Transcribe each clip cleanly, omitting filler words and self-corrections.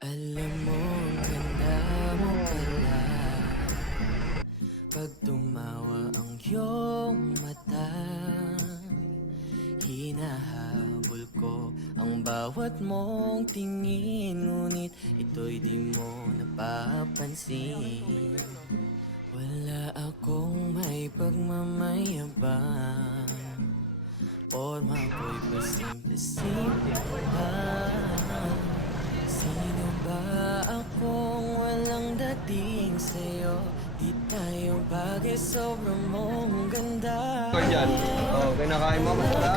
Alam mo, ang ganda mo pala pag tumawa ang iyong mata. Hinahabol ko ang bawat mong tingin, ngunit ito'y di mo napapansin. Wala akong may pagmamayabang, forma ko'y pasimple-simple lang. Sino ba akong walang dating sa'yo? Di tayo bagay, sobrang mong ganda. Ikaw dyan. Oh, kinakain mo masarap.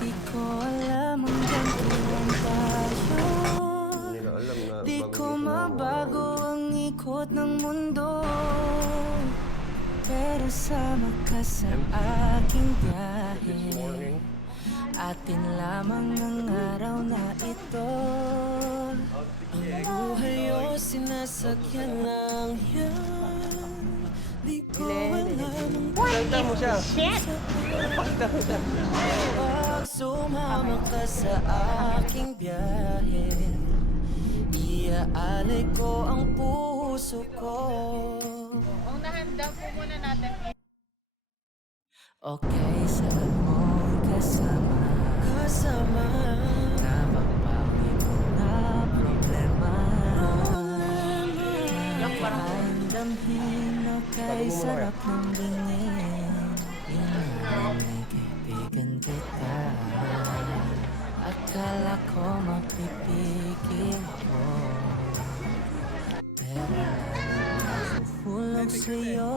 Di ko alam ang gantuan tayo. Hindi nila alam na Di ko mabago ang ikot ng mundo, pero sama ka sa aking biyahe. This morning. Atin lamang ang araw na ito. Ang buhay o sinasakyan lang yan. Di ko alam ang Pagdagdag mo siya. pag sumama ka sa aking biyahe. Iaalay ko ang puso ko. Unahan daw po muna natin. Okay sa mo'y kasama na mapawi mo na problema. Ang damhin o kay sarap ng bingin, inanay kaibigan kita. Akala ko mapipigil ko, pero nahuhulog sa'yo.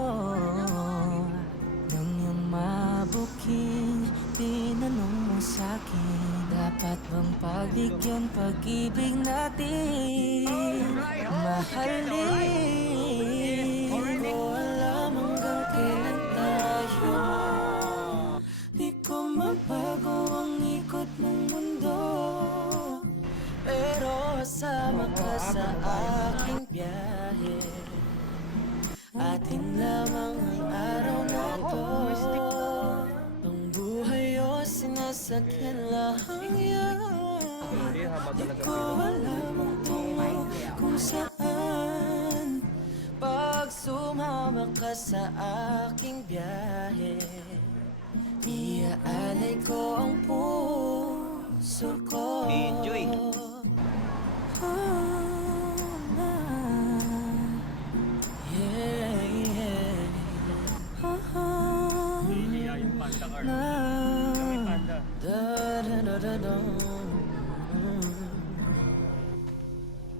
Nang iyong mabuking tinanong mo sa'kin, dapat bang pagbigyan pag-ibig natin? Mahalin ko alam hanggang kailan tayo. Di ko mabago ang ikot ng mundo, pero kasama ka sa aking biyahe. Atin lamang ang araw na to. Ang buhay o sinasakyan lang yan. Di ko alam ang tungo kung saan. Pag sumama ka sa aking biyahe, iaalay ko ang puso ko. Enjoy.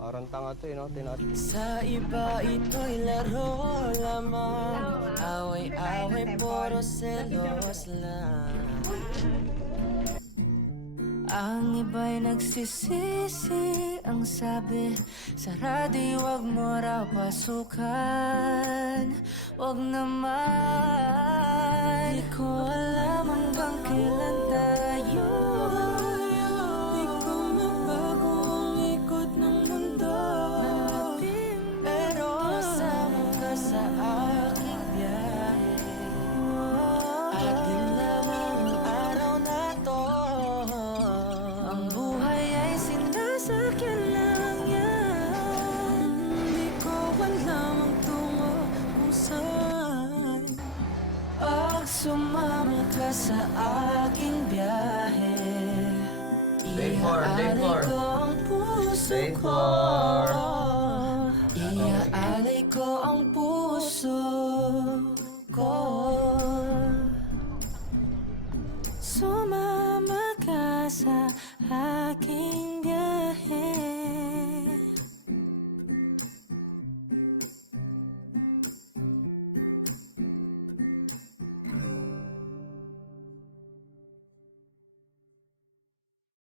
Parang tanga to no? Sa iba ito'y laro lamang, away-away puro selos lang. Ang iba'y nagsisisi, ang sabi sa radyo, wag mo raw pasukan. Wag naman, di ko alam hanggang kailan tayo. Di ko mabago ang ikot ng mundo, pero kasama ka sa aking biyahe. Atin lamang ang araw na to. Ang buhay ay sinasakyan lang yan. Di ko alam ang tungo kung saan. Pag sumama ka sa aking biyahe, iaalay ko ang puso ko.